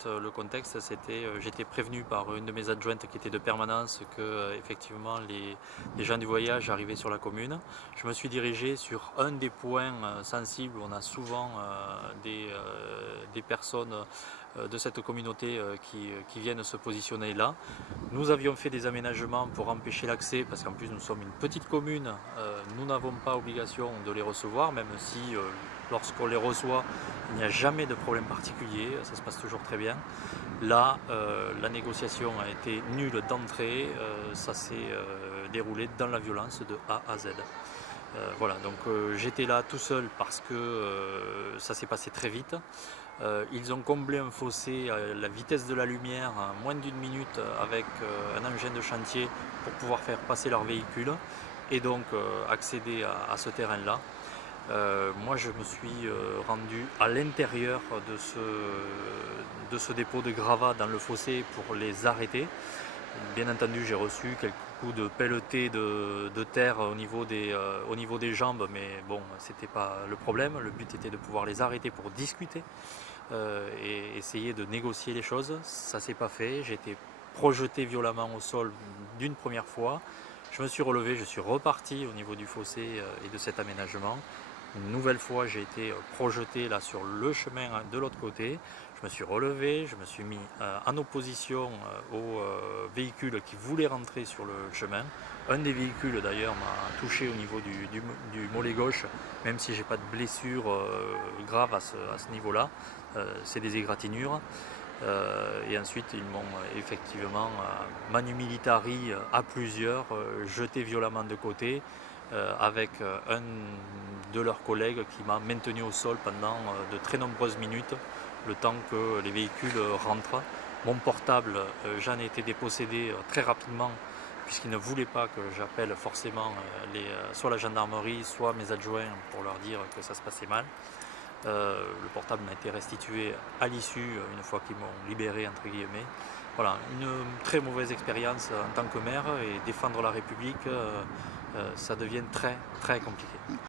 fait, le contexte, c'était, j'étais prévenu par une de mes adjointes qui était de permanence que, effectivement, les gens du voyage arrivaient sur la commune. Je me suis dirigé sur un des points sensibles où on a souvent des personnes de cette communauté qui viennent se positionner là. Nous avions fait des aménagements pour empêcher l'accès, parce qu'en plus nous sommes une petite commune, nous n'avons pas obligation de les recevoir, même si lorsqu'on les reçoit, il n'y a jamais de problème particulier, ça se passe toujours très bien. Là, la négociation a été nulle d'entrée, ça s'est déroulé dans la violence de A à Z. Voilà, donc j'étais là tout seul parce que ça s'est passé très vite. Ils ont comblé un fossé à la vitesse de la lumière en moins d'une minute avec un engin de chantier pour pouvoir faire passer leur véhicule et donc accéder à ce terrain-là. Moi je me suis rendu à l'intérieur de ce dépôt de gravats dans le fossé pour les arrêter. Bien entendu, j'ai reçu quelques coups de pelleté de terre au niveau des jambes, mais bon, c'était pas le problème. Le but était de pouvoir les arrêter pour discuter et essayer de négocier les choses. Ça s'est pas fait. J'ai été projeté violemment au sol d'une première fois. Je me suis relevé, je suis reparti au niveau du fossé et de cet aménagement. Une nouvelle fois, j'ai été projeté là sur le chemin de l'autre côté. Je me suis relevé, je me suis mis en opposition aux véhicules qui voulaient rentrer sur le chemin. Un des véhicules d'ailleurs m'a touché au niveau du mollet gauche, même si j'ai pas de blessure grave à ce niveau-là. C'est des égratignures. Et ensuite ils m'ont effectivement manu militari à plusieurs jeté violemment de côté avec un de leurs collègues qui m'a maintenu au sol pendant de très nombreuses minutes, le temps que les véhicules rentrent. Mon portable, j'en ai été dépossédé très rapidement puisqu'ils ne voulaient pas que j'appelle forcément soit la gendarmerie, soit mes adjoints pour leur dire que ça se passait mal. Le portable m'a été restitué à l'issue, une fois qu'ils m'ont libéré, entre guillemets. Voilà, une très mauvaise expérience en tant que maire, et défendre la République, ça devient très très compliqué.